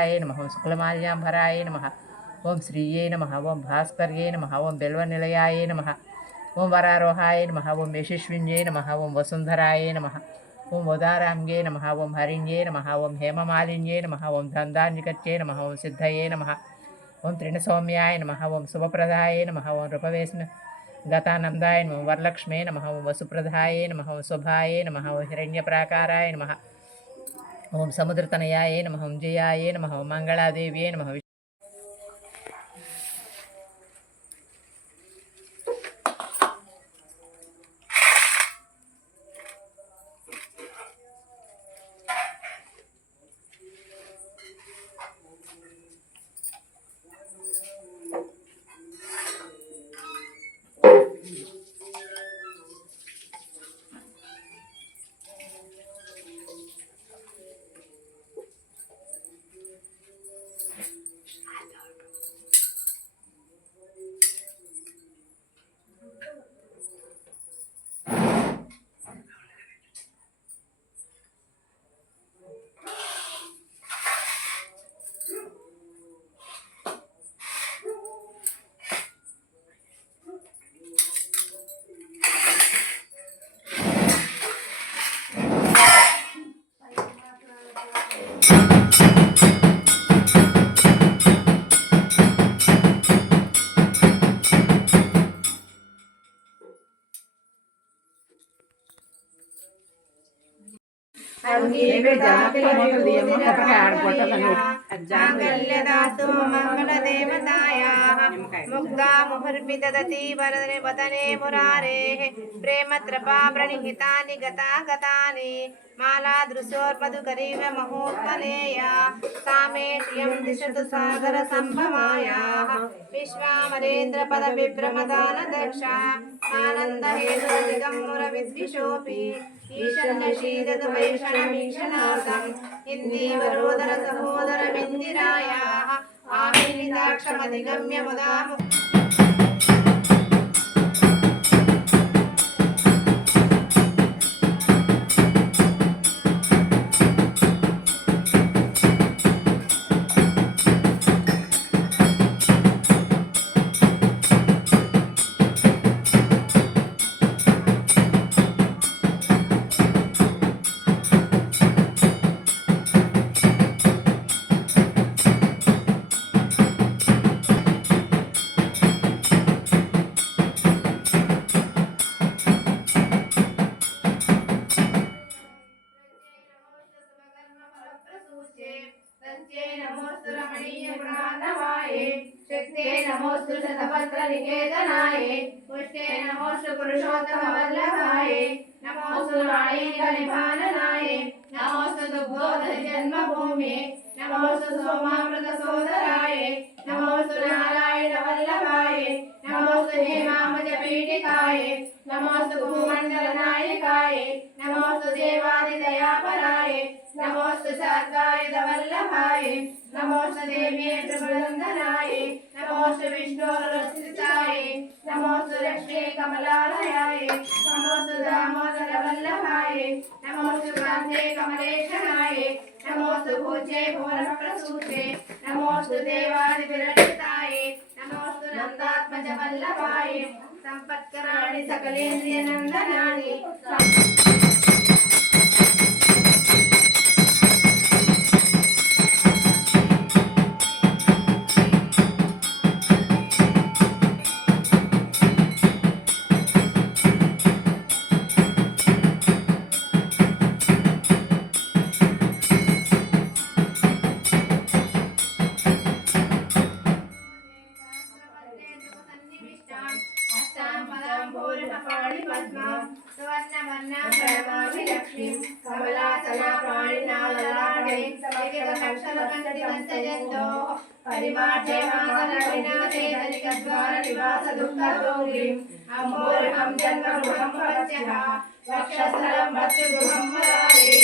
ఆయ నమ ఓం శుక్లమాల్యాంబరాయ నమ ఓం శ్రీయే నమ ఓం భాస్కర్యే నమ ఓం బెల్వనిలయాయ నమ ఓం వరారోహాయ నమ ఓం యశస్విన్యే నమ ఓం వసుంధరాయ నమ ఓం ఉదారాంగే నమ ఓం హరిణ్యే నమ ఓం హేమమాలిన్యే నమ ఓం దందాన్నికత్యే నమ ఓం సిద్ధయే నమ ఓం త్రిణసౌమ్యాయ నమ ఓం శుభప్రదాయ నమ ఓం రూపవేశన గతానందాయ నమ వరలక్ష్మే నమ ఓం వసుప్రదాయ నమ ఓం శుభాయ నమ ఓం హిరణ్యప్రాకారాయ నమ ఓం సముద్రతనయాయ నమ ఓం జయాయ నమ ఓం మంగళాదేవ్యే నమ ಮಂಗಲ್ಯದಾಸು ಮಂಗಲ ದೇವತಾಯ ಮುಗ್ಧಾ ಮುಹುರ್ಮಿ ದದತಿ ವರದನೆ ವದನೆ ಮುರಾರೇ ಪ್ರೇಮ ತ್ರಪಾ ಪ್ರಣಿಹಿತಾನಿ ಗತಾ ಗತಾನಿ ಮಾಲಾ ದೃಶೋರ್ಪದು ಕರೀವ ಮಹೋತ್ಪಲೇಯ ಸಾಮೇಶ್ಯಂ ದಿಶತು ಸಾಗರ ಸಂಭವಾಯ ವಿಶ್ವಾಮರೇಂದ್ರ ಪದ ವಿಭ್ರಮದಾನ ದಕ್ಷ ಆನಂದ ಹೇತು ದಿಗಂಬುರ ವಿದ್ವಿಷೋಪಿ సహోదర విందిరాయాः ఆమీలితాక్షమధిగమ్య ముదా శక్తే నమోస్తు శతపత్ర నికేతనాయే. పుష్టే నమోస్తు పురుషోత్తమ వల్లభాయే. నమోస్తు రాణీక నిభాననాయే. నమోస్తు దుగ్ధోదర జన్మభూమి నమోస్తు సోమామృత సోదరాయే. నమోస్తు నారాయణ వల్లభాయే. నమోస్తు శార్గాయుధ వల్లభాయే నమోస్తు దేవ్యే ప్రబలందనాయే నమోస్తు విష్ణోరస్థితాయే నమోస్తు లక్ష్మీ కమలాలయాయే నమోస్తు దామోదర వల్లభాయే నమోస్తు కాంతే కమలేశనాయే నమోస్తు భూజే భువన ప్రసూతే నమోస్తు దేవాది విరచితాయే నమోస్తు నందాత్మజ వల్లభాయే సంపత్కరాణి సకలేంద్రియ నందనాని అమోరహం జన్మ గృహం వక్షస్థలం భక్తి గృహం వరాలే